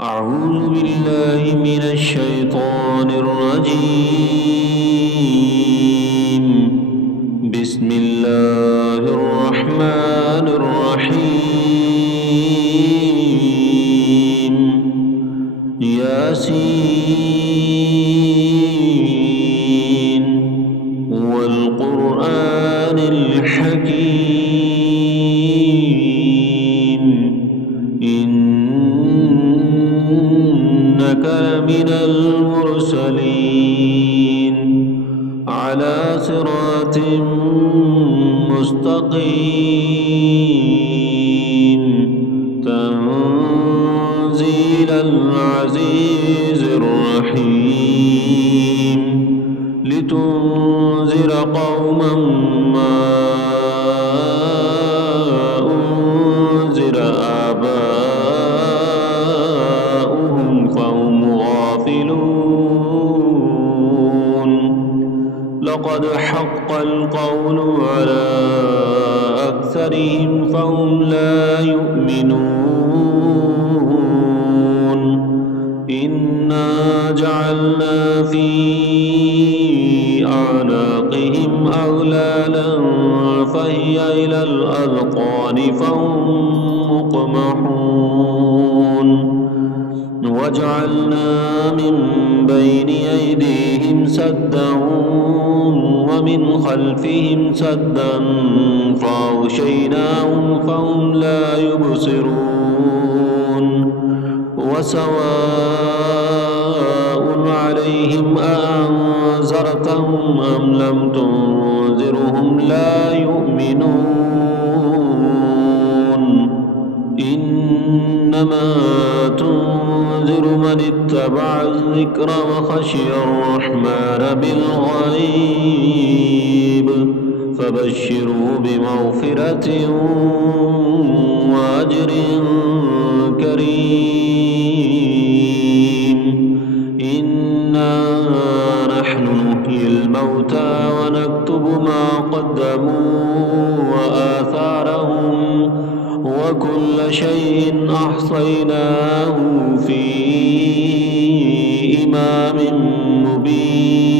أعوذ بالله من الشيطان الرجيم. بسم الله الرحمن الرحيم. ياسين والقرآن الحكيم. إنك لمن المرسلين على صراط مستقيم. تنزيل العزيز الرحيم. لتنذر قوما ما أنذر آباؤهم فهم غافلون. لقد حق القول على أكثرهم فهم لا يؤمنون. إنا جعلنا في أعناقهم أغلالا فهي إلى الأذقان فهم مقمحون. وجعلنا من بين أيديهم سدا ومن خلفهم سدا فأغشيناهم فهم لا يبصرون. وسواء عليهم أأنذرتهم أم لم تنذرهم لا يؤمنون. إنما تنذر من اتبع الذكر وخشي الرحمن بالغيب فبشره بمغفرة وأجر كريم. إنا نحن نحيي الموتى ونكتب ما قدموا وآثارهم وكل شيء أحصيناه في إمام مبين.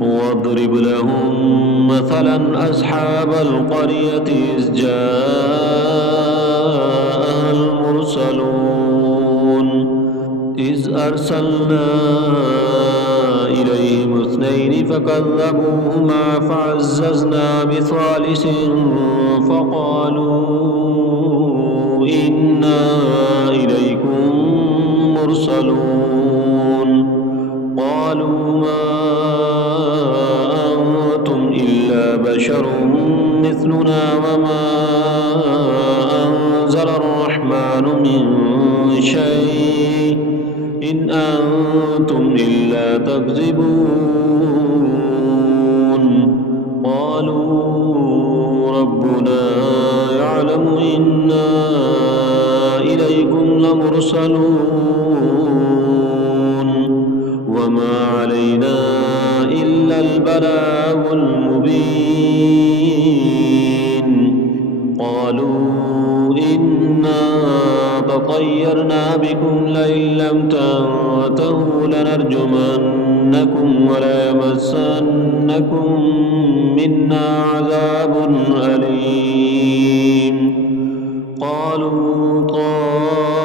واضرب لهم مثلا أصحاب القرية إذ جاءها المرسلون إذ أرسلنا إليهم اثنين فكذبوهما فعززنا بثالث فقالوا إنا إليكم مرسلون. قالوا ما أنتم إلا بشر مثلنا وما أنزل الرحمن من شيء إن أنتم إلا تكذبون. قالوا ربنا يعلم إنا إليكم لمرسلون وما علينا إلا البلاغ المبين. قالوا إنا تطيرنا بكم لئن لم تنتهوا لنرجمنكم وليمسنكم منا عذاب أليم. قالوا طائركم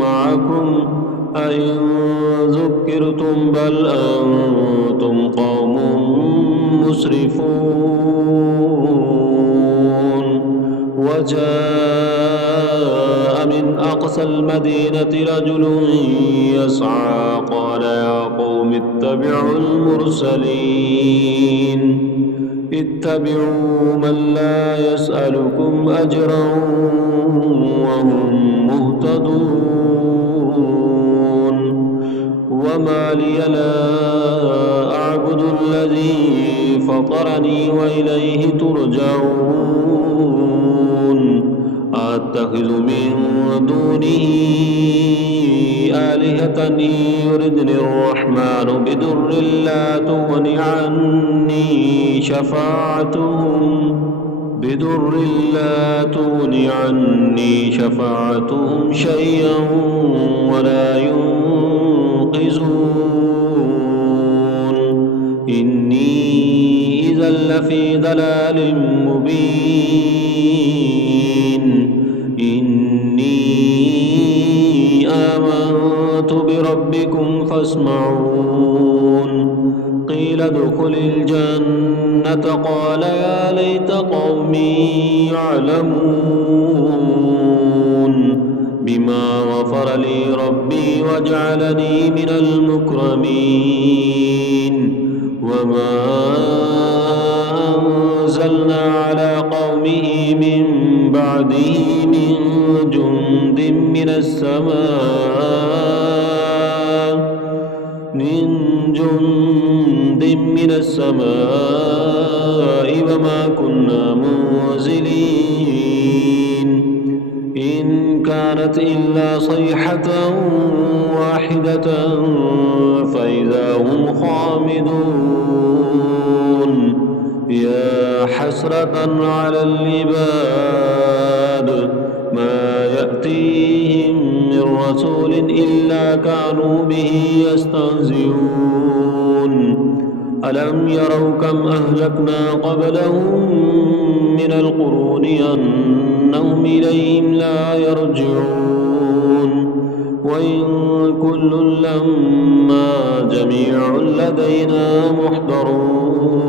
معكم أئن ذكرتم بل أنتم قوم مسرفون. وجاء من أقصى المدينة رجل يسعى قال يا قوم اتبعوا المرسلين. اتبعوا من لا يسألكم أجرا وهم مهتدون. وما لي لا أعبد الذي فطرني وإليه ترجعون. أتخذ من دونه آلهة إن يردني الرحمن بضر لا تغن عني شفاعتهم بضر لا تغن عني شفاعتهم شيئا ولا ينقذون إني إذا لفي ضلال مبين إني آمنت بربكم فاسمعون قيل ادخل الجنة قال يا ليت قومي يعلمون بما غفر لي ربي وجعلني من المكرمين وما أنزلنا على قومه من بعده من جند من السماء وما كنا منزلين إن كانت إلا صيحة واحدة فإذا هم خامدون يا حسرة على العباد ما يأتيهم من رسول إلا كانوا به يستهزئون ألم يروا كم أهلكنا قبلهم من القرون أنهم إليهم لا يرجعون وإن كل لما جميع لدينا محضرون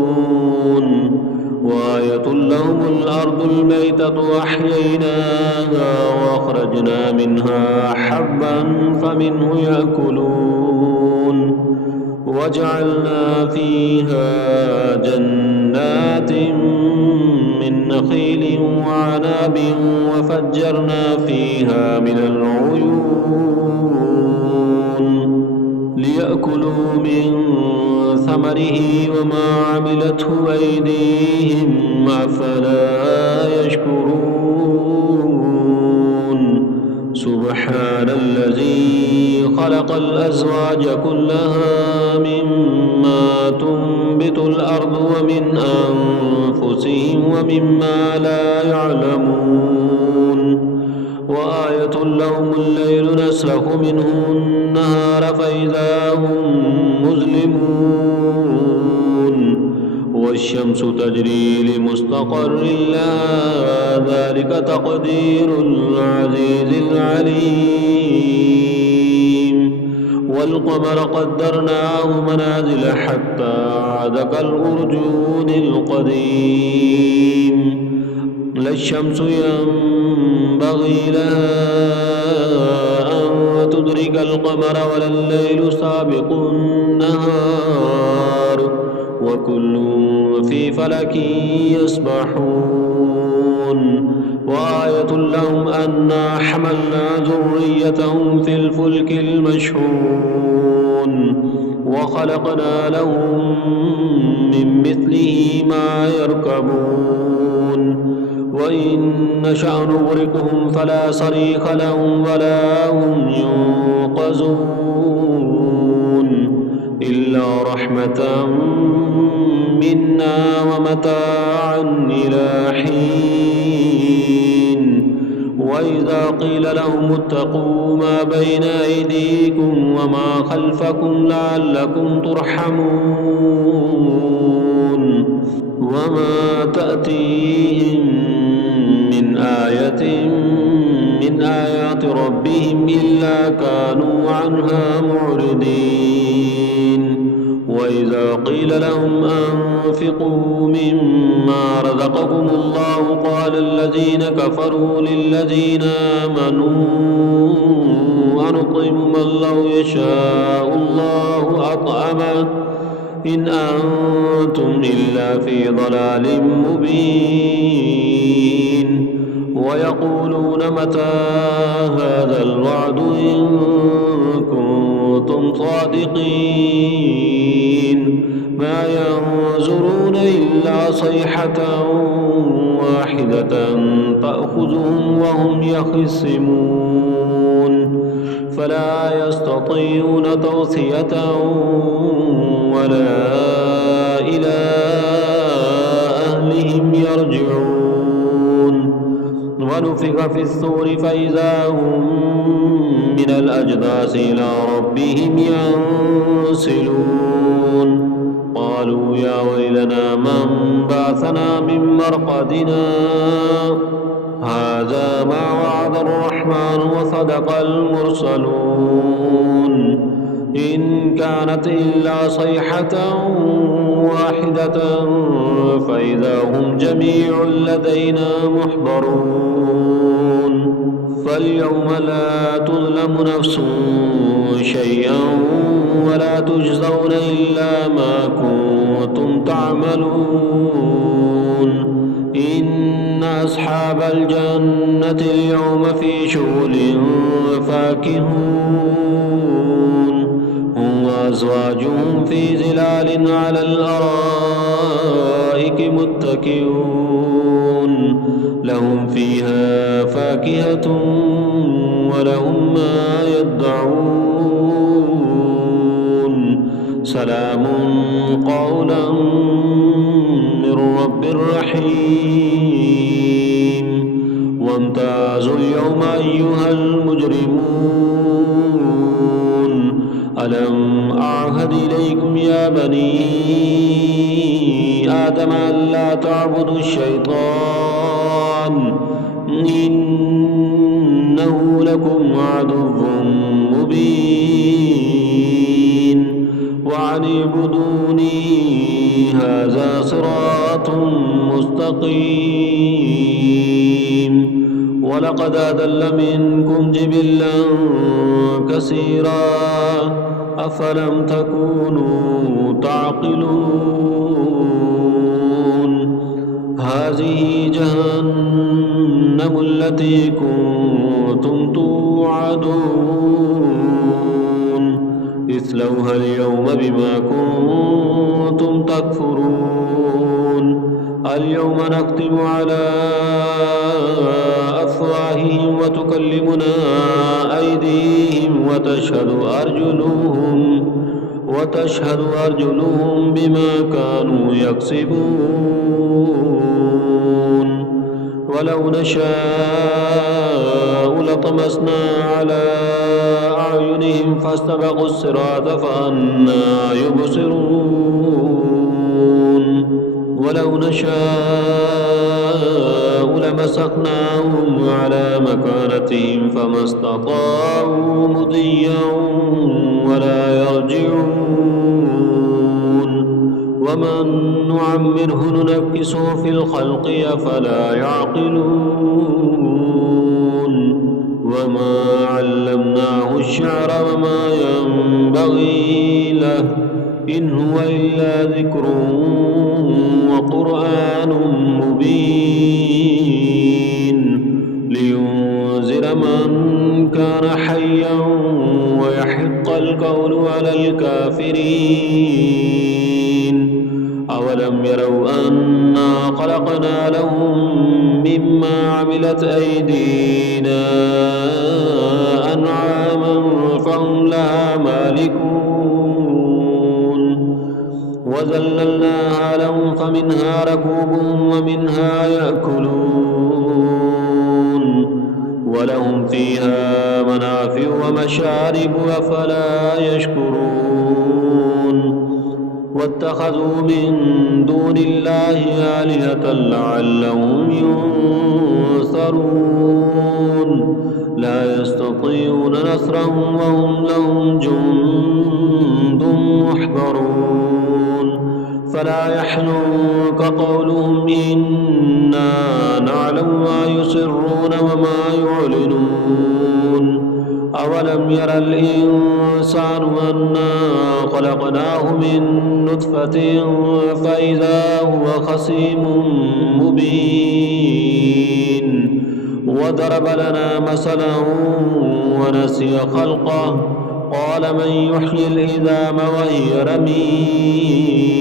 وآية لهم الأرض الميتة أحييناها وأخرجنا منها حبا فمنه يأكلون وجعلنا فيها جنات من نخيل وعناب وفجرنا فيها من العيون ليأكلوا من ثمره وما عملته أيديهم أفلا يشكرون سبحان الذي خلق الأزواج كلها مما تنبت الأرض ومن أنفسهم ومما لا يعلمون وآية لهم الليل نسلخ منه النهار فإذا هم مظلمون والشمس تجري لمستقر لها ذلك تقدير العزيز العليم والقمر قدرناه منازل حتى عاد كالأرجون القديم لا الشمس ينبغي لها أن تدرك القمر ولا الليل سابق النهار وكل في فلك يسبحون وآية لهم أنا حملنا ذريتهم في الفلك المشحون وخلقنا لهم من مثله ما يركبون وإن نشأ نغرقهم فلا صريخ لهم ولا هم ينقذون إلا رحمة منا ومتاعا إلى حين وإذا قيل لهم اتقوا ما بين أيديكم وما خلفكم لعلكم ترحمون وما تأتيهم من آية من آيات ربهم إلا كانوا عنها معرضين وإذا قيل لهم أنفقوا مما رزقكم الله قال الذين كفروا للذين آمنوا أنطعم من لو يشاء الله أطعمه إن أنتم إلا في ضلال مبين ويقولون متى هذا الوعد إن كنتم صادقين ما ينظرون إلا صيحة واحدة تأخذهم وهم يخصمون فلا يستطيعون توصية ولا إلى أهلهم يرجعون ونفخ في الصور فإذا هم من الأجداث إلى ربهم ينسلون قالوا يا ويلنا من بعثنا من مرقدنا هذا ما وعد الرحمن وصدق المرسلون إن كانت إلا صيحة واحدة فإذا هم جميع لدينا محضرون فاليوم لا تظلم نفس شيئا ولا تجزون إلا ما كنتم تعملون إن أصحاب الجنة اليوم في شغل فاكهون هم وأزواجهم في ظلال على الأرائك متكئون لهم فيها فاكهة ولهم ما يدعون سلام قولا من رب رحيم وامتازوا اليوم أيها المجرمون ألم أعهد إليكم يا بني آدم ألا تعبدوا الشيطان إنه لكم عدو مبين وأن اعبدوني هذا صراط مستقيم ولقد أضل منكم جبلا كثيرا أفلم تكونوا تعقلون هذه جهنم التي كنتم توعدون اصلوها اليوم بما كنتم تكفرون اليوم نختم على أفواههم وتكلمنا أيديهم وتشهد أرجلهم بما كانوا يكسبون ولو نشاء لطمسنا على أعينهم فاستبقوا الصراط فأنى يبصرون ولو نشاء لمسخناهم على مكانتهم فما استطاعوا مضيا ولا يرجعون ومن نعمره ننكسه في الخلق أفلا يعقلون وما علمناه الشعر وما ينبغي له إن هو إلا ذكر وقرآن مبين لينذر من كان حيا ويحق القول على الكافرين أولم يروا أنا خلقنا لهم مما عملت أيدينا أنعاما فهم لها مالكون وذللناها لهم فمنها ركوبهم ومنها يأكلون ولهم فيها منافع ومشارب أفلا يشكرون واتخذوا من دون الله آلهة لعلهم ينصرون لا يستطيعون نصرهم وهم لهم جند محضرون فلا يحزنك قولهم إنا نعلم ما يسرون وما يعلنون أولم ير الإنسان أنا خلقناه من نطفة فإذا هو خصيم مبين وضرب لنا مثلا ونسي خلقه قال من يحيي العظام وهي رميم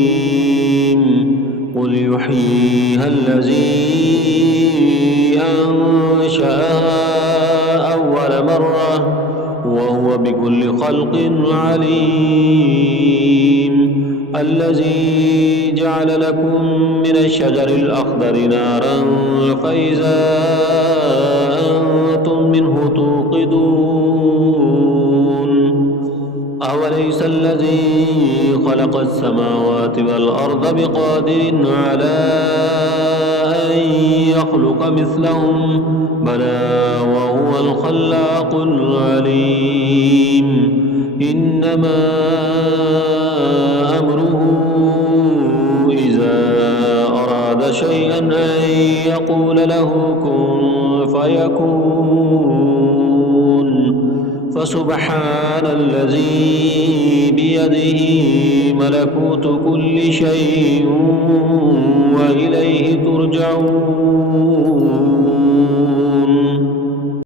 قل يحييها الذي أنشأها أول مرة وهو بكل خلق عليم الذي جعل لكم من الشجر الأخضر نارا فإذا أنتم منه توقدون أوليس الذي خلق السماوات والأرض بقادر على أن يخلق مثلهم بلى وهو الخلاق العليم إنما أمره إذا أراد شيئا أن يقول له كن فيكون فسبحان الذي بيده ملكوت كل شيء وإليه ترجعون